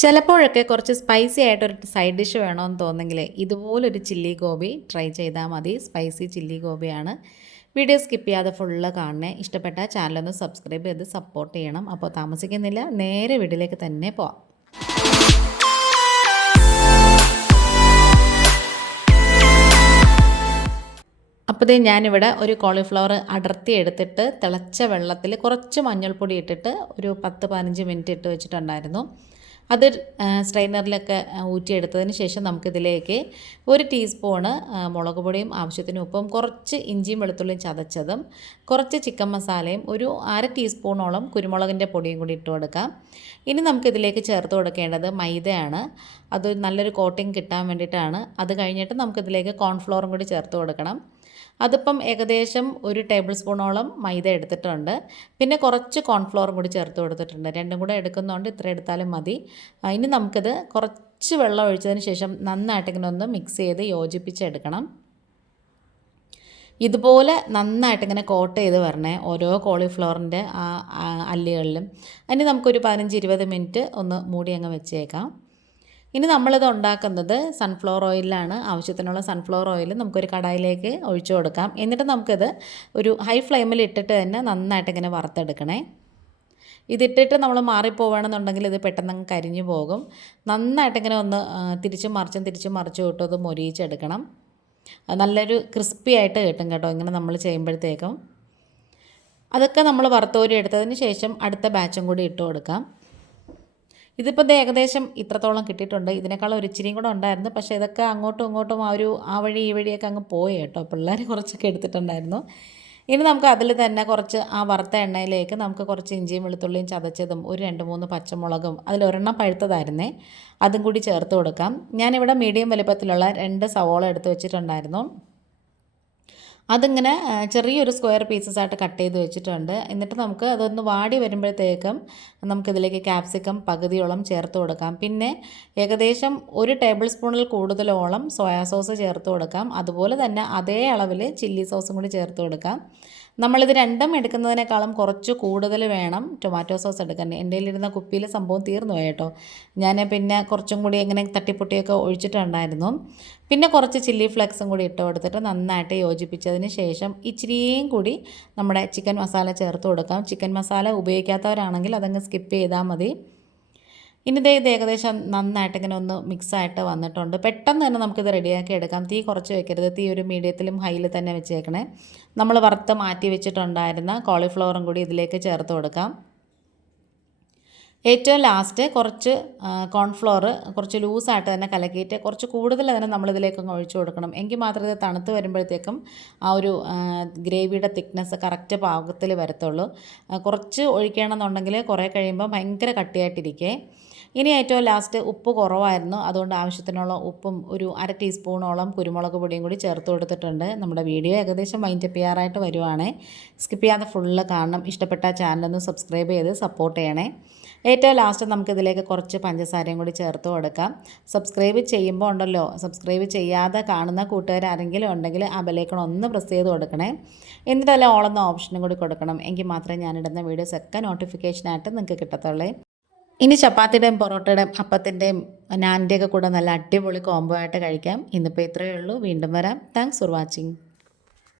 ചിലപ്പോഴൊക്കെ കുറച്ച് സ്പൈസി ആയിട്ടൊരു സൈഡ് ഡിഷ് വേണമെന്ന് തോന്നെങ്കിൽ ഇതുപോലൊരു ചില്ലി ഗോബി ട്രൈ ചെയ്താൽ മതി. സ്പൈസി ചില്ലി ഗോബിയാണ് വീഡിയോ സ്കിപ്പ് ചെയ്യാതെ ഫുള്ള് കാണണേ. ഇഷ്ടപ്പെട്ട ചാനലൊന്ന് സബ്സ്ക്രൈബ് ചെയ്ത് സപ്പോർട്ട് ചെയ്യണം. അപ്പോൾ താമസിക്കുന്നില്ല. നേരെ വീട്ടിലേക്ക് തന്നെ പോവാം. അപ്പോഴത്തേ ഞാനിവിടെ ഒരു കോളിഫ്ലവർ അടർത്തി എടുത്തിട്ട് തിളച്ച വെള്ളത്തിൽ കുറച്ച് മഞ്ഞൾപ്പൊടി ഇട്ടിട്ട് ഒരു പത്ത് പതിനഞ്ച് മിനിറ്റ് ഇട്ട് വെച്ചിട്ടുണ്ടായിരുന്നു. അത് സ്ട്രെയിനറിലൊക്കെ ഊറ്റിയെടുത്തതിന് ശേഷം നമുക്കിതിലേക്ക് ഒരു ടീസ്പൂണ് മുളക് പൊടിയും ആവശ്യത്തിന് ഉപ്പും കുറച്ച് ഇഞ്ചിയും വെളുത്തുള്ളിയും ചതച്ചതും കുറച്ച് ചിക്കൻ മസാലയും ഒരു അര ടീസ്പൂണോളം കുരുമുളകിന്റെ പൊടിയും കൂടി ഇട്ട് കൊടുക്കാം. ഇനി നമുക്കിതിലേക്ക് ചേർത്ത് കൊടുക്കേണ്ടത് മൈദയാണ്. അത് നല്ലൊരു കോട്ടിങ് കിട്ടാൻ വേണ്ടിയിട്ടാണ്. അത് കഴിഞ്ഞിട്ട് നമുക്കിതിലേക്ക് കോൺഫ്ലോറും കൂടി ചേർത്ത് കൊടുക്കണം. അതിപ്പം ഏകദേശം ഒരു ടേബിൾ സ്പൂണോളം മൈദ എടുത്തിട്ടുണ്ട്. പിന്നെ കുറച്ച് കോൺഫ്ലോറും കൂടി ചേർത്ത് കൊടുത്തിട്ടുണ്ട്. രണ്ടും കൂടെ എടുക്കുന്നതുകൊണ്ട് ഇത്ര എടുത്താലും മതി. ഇനി നമുക്കിത് കുറച്ച് വെള്ളം ഒഴിച്ചതിന് ശേഷം നന്നായിട്ട് ഇങ്ങനെ ഒന്ന് മിക്സ് ചെയ്ത് യോജിപ്പിച്ചെടുക്കണം. ഇതുപോലെ നന്നായിട്ട് ഇങ്ങനെ കോട്ട് ചെയ്ത് വരണേ ഓരോ കോളിഫ്ലവറിന്റെ ആ അല്ലികളിലും. അതിന് നമുക്കൊരു പതിനഞ്ച് ഇരുപത് മിനിറ്റ് ഒന്ന് മൂടി അങ്ങ് വെച്ചേക്കാം. ഇനി നമ്മളിത് ഉണ്ടാക്കുന്നത് സൺഫ്ലവർ ഓയിലാണ് ആവശ്യത്തിനുള്ള സൺഫ്ലവർ ഓയിൽ നമുക്കൊരു കടായിലേക്ക് ഒഴിച്ചു കൊടുക്കാം. എന്നിട്ട് നമുക്കിത് ഒരു ഹൈ ഫ്ലെയിമിൽ ഇട്ടിട്ട് തന്നെ നന്നായിട്ട് ഇങ്ങനെ വറുത്തെടുക്കണേ. ഇതിട്ടിട്ട് നമ്മൾ മാറിപ്പോവുകയാണെന്നുണ്ടെങ്കിൽ ഇത് പെട്ടെന്ന് കരിഞ്ഞു പോകും. നന്നായിട്ട് ഇങ്ങനെ ഒന്ന് തിരിച്ചും മറിച്ചും തിരിച്ചും മറിച്ചും ഇട്ടും അത് മൊരിയിച്ചെടുക്കണം. നല്ലൊരു ക്രിസ്പി ആയിട്ട് കിട്ടും കേട്ടോ ഇങ്ങനെ നമ്മൾ ചെയ്യുമ്പോഴത്തേക്കും. അതൊക്കെ നമ്മൾ വറുത്തോരി എടുത്തതിന് ശേഷം അടുത്ത ബാച്ചും കൂടി ഇട്ട് കൊടുക്കാം. ഇതിപ്പോൾ ഇത് ഏകദേശം ഇത്രത്തോളം കിട്ടിയിട്ടുണ്ട്. ഇതിനേക്കാൾ ഒരു ഇച്ചിരിയും കൂടെ ഉണ്ടായിരുന്നു. പക്ഷേ ഇതൊക്കെ അങ്ങോട്ടും ഇങ്ങോട്ടും ആ ഒരു ആ വഴി ഈ വഴിയൊക്കെ അങ്ങ് പോയി കേട്ടോ. പിള്ളേർ കുറച്ചൊക്കെ എടുത്തിട്ടുണ്ടായിരുന്നു. ഇനി നമുക്ക് അതിൽ തന്നെ കുറച്ച് ആ വറുത്ത എണ്ണയിലേക്ക് നമുക്ക് കുറച്ച് ഇഞ്ചിയും വെളുത്തുള്ളിയും ചതച്ചതും ഒരു രണ്ട് മൂന്ന് പച്ചമുളകും അതിലൊരെണ്ണം പഴുത്തതായിരുന്നേ. അതും കൂടി ചേർത്ത് കൊടുക്കാം. ഞാനിവിടെ മീഡിയം വലിപ്പത്തിലുള്ള രണ്ട് സവോള എടുത്ത് വെച്ചിട്ടുണ്ടായിരുന്നു. അതിങ്ങനെ ചെറിയൊരു സ്ക്വയർ പീസസ് ആയിട്ട് കട്ട് ചെയ്ത് വെച്ചിട്ടുണ്ട്. എന്നിട്ട് നമുക്ക് അതൊന്ന് വാടി വരുമ്പോഴത്തേക്കും നമുക്കിതിലേക്ക് ക്യാപ്സിക്കം പകുതിയോളം ചേർത്ത് കൊടുക്കാം. പിന്നെ ഏകദേശം ഒരു ടേബിൾ സ്പൂണിൽ കൂടുതലോളം സോയാ സോസ് ചേർത്ത് കൊടുക്കാം. അതുപോലെ തന്നെ അതേ അളവിൽ ചില്ലി സോസും കൂടി ചേർത്ത് കൊടുക്കാം. നമ്മളിത് രണ്ടും എടുക്കുന്നതിനേക്കാളും കുറച്ച് കൂടുതൽ വേണം ടൊമാറ്റോ സോസ് എടുക്കാൻ. എന്റെ കയ്യിലിരുന്ന കുപ്പിയിൽ സംഭവം തീർന്നു കേട്ടോ. ഞാൻ പിന്നെ കുറച്ചും കൂടി ഇങ്ങനെ തട്ടിപ്പൊട്ടിയൊക്കെ ഒഴിച്ചിട്ടുണ്ടായിരുന്നു. പിന്നെ കുറച്ച് ചില്ലി ഫ്ലെക്സും കൂടി ഇട്ട് കൊടുത്തിട്ട് നന്നായിട്ട് യോജിപ്പിച്ചതിന് ശേഷം ഇച്ചിരിയും കൂടി നമ്മുടെ ചിക്കൻ മസാല ചേർത്ത് കൊടുക്കാം. ചിക്കൻ മസാല ഉപയോഗിക്കാത്തവരാണെങ്കിൽ അതങ്ങ് സ്കിപ്പ് ചെയ്താൽ മതി. ഇനി ദേ ഇത് ഏകദേശം നന്നായിട്ട് ഇങ്ങനെ ഒന്ന് മിക്സായിട്ട് വന്നിട്ടുണ്ട്. പെട്ടെന്ന് തന്നെ നമുക്കിത് റെഡിയാക്കി എടുക്കാം. തീ കുറച്ച് വെക്കരുത്. തീ ഒരു മീഡിയത്തിലും ഹൈയിൽ തന്നെ വെച്ചേക്കണേ. നമ്മൾ വറുത്ത് മാറ്റി വെച്ചിട്ടുണ്ടായിരുന്ന കോളിഫ്ലവറും കൂടി ഇതിലേക്ക് ചേർത്ത് കൊടുക്കാം. ഏറ്റവും ലാസ്റ്റ് കുറച്ച് കോൺഫ്ലോർ കുറച്ച് ലൂസായിട്ട് തന്നെ കലക്കിയിട്ട് കുറച്ച് കൂടുതൽ തന്നെ നമ്മളിതിലേക്ക് അങ്ങ് ഒഴിച്ചു കൊടുക്കണം. എങ്കിൽ മാത്രമേ ഇത് തണുത്ത് വരുമ്പോഴത്തേക്കും ആ ഒരു ഗ്രേവിയുടെ തിക്നെസ് കറക്റ്റ് പാകത്തിൽ വരത്തുള്ളൂ. കുറച്ച് ഒഴിക്കണമെന്നുണ്ടെങ്കിൽ കുറേ കഴിയുമ്പോൾ ഭയങ്കര കട്ടിയായിട്ടിരിക്കേ. ഇനി ഏറ്റവും ലാസ്റ്റ് ഉപ്പ് കുറവായിരുന്നു. അതുകൊണ്ട് ആവശ്യത്തിനുള്ള ഉപ്പും ഒരു അര ടീസ്പൂണോളം കുരുമുളക് പൊടിയും കൂടി ചേർത്ത് കൊടുത്തിട്ടുണ്ട്. നമ്മുടെ വീഡിയോ ഏകദേശം മൈൻഡ് ചെയ്യാറായിട്ട് വരുവാണേ. സ്കിപ്പ് ചെയ്യാതെ ഫുള്ള് കാണണം. ഇഷ്ടപ്പെട്ട ചാനലൊന്ന് സബ്സ്ക്രൈബ് ചെയ്ത് സപ്പോർട്ട് ചെയ്യണേ. ഏറ്റവും ലാസ്റ്റ് നമുക്കിതിലേക്ക് കുറച്ച് പഞ്ചസാരയും കൂടി ചേർത്ത് കൊടുക്കാം. സബ്സ്ക്രൈബ് ചെയ്യുമ്പോൾ ഉണ്ടല്ലോ. സബ്സ്ക്രൈബ് ചെയ്യാതെ കാണുന്ന കൂട്ടുകാർ ആരെങ്കിലും ഉണ്ടെങ്കിൽ ആ ബെലൈക്കൺ ഒന്ന് പ്രസ് ചെയ്ത് കൊടുക്കണേ. എന്നിട്ട് അതിൽ ഓളെന്ന ഓപ്ഷനും കൂടി കൊടുക്കണം. എങ്കിൽ മാത്രമേ ഞാനിടുന്ന വീഡിയോസ് ഒക്കെ നോട്ടിഫിക്കേഷനായിട്ട് നിങ്ങൾക്ക് കിട്ടത്തുള്ളേ. ഇനി ചപ്പാത്തിയുടെയും പൊറോട്ടയുടെയും അപ്പത്തിന്റെയും നാനിന്റെയൊക്കെ കൂടെ നല്ല അടിപൊളി കോംബോ ആയിട്ട് കഴിക്കാം. ഇന്നിപ്പോൾ ഇത്രയേ ഉള്ളൂ. വീണ്ടും വരാം. Thanks for watching